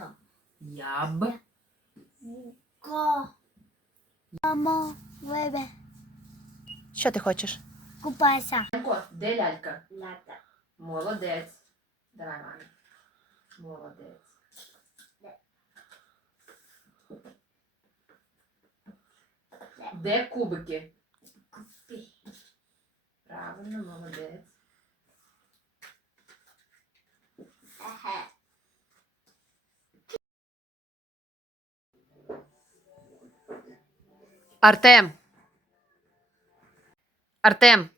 Що? Яб. Ко. Мамо, вебе. Що ти хочеш? Купайся. Ко, де лялька? Лята. Молодець. Давай, мамі. Молодець. Де кубики? Купи. Правильно, молодець. Артем. Артем.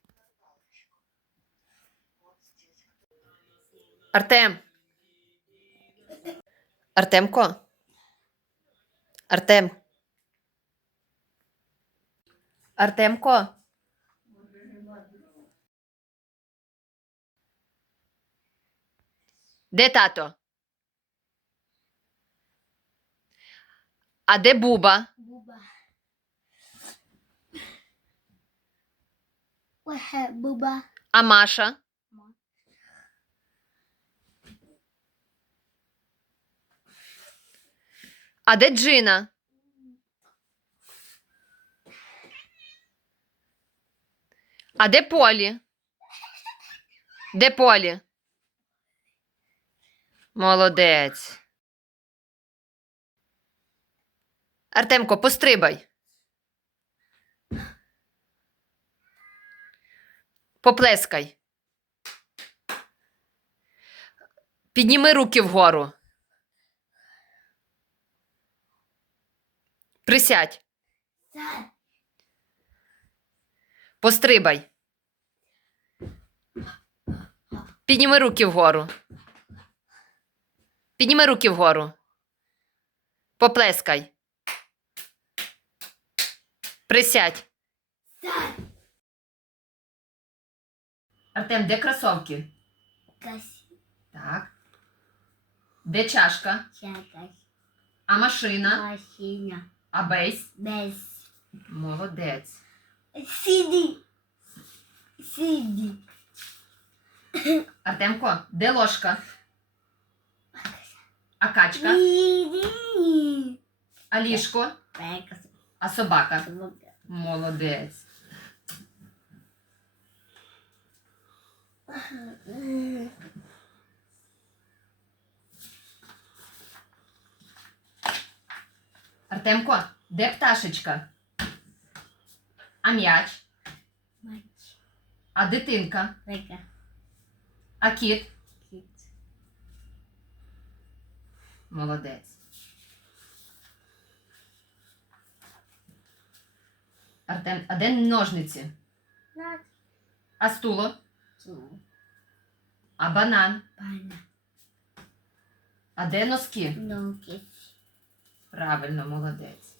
Артем. Артемко. Артем. Артемко. Де тато? А де Буба? Буба. Буба. А Маша? А де Джина? А де Полі? Де Полі? Молодець. Артемко, пострибай. Поплескай. Підніми руки вгору. Присядь. Пострибай. Підніми руки вгору. Підніми руки вгору. Поплескай. Присядь. Артем, де кросовки? Кась. Так. Де чашка? Чакай. А машина? Машина. А бейс? Без. Молодець. Сиди. Сиди. Артемко, де ложка? А качка? Сиди. А ліжко? Пекас. А собака? Молодець. Артемко, де пташечка? А м'яч? Мать. А дитинка? Пека. А кіт? Кит. Молодець. Артем, а де ножниці? Над. А стуло? Цу. А банан? Пана. А де носки? Ноги. Правильно, молодець.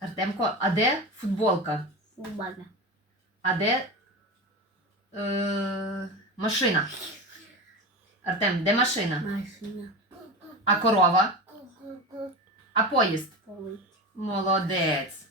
Артемко, а де футболка? Убага. А де е, машина? Артем, де машина? Машина. А корова? А поїзд? Полить. Молодець.